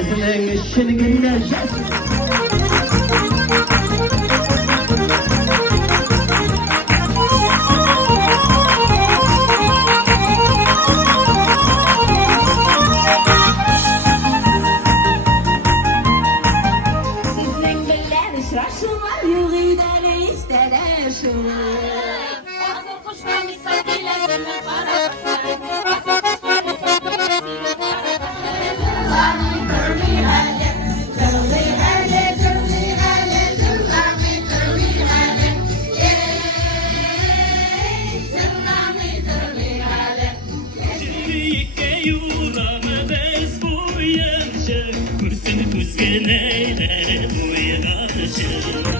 kızının işini güneş. Sizin güller işraşılar, yuğuydan isteler şunlar. Asıl kuşlar misal dilesini kara kuşlar. Asıl kuşlar misal dilesini kara kuşlar. Kursunu kuzgeneyle bu yanışı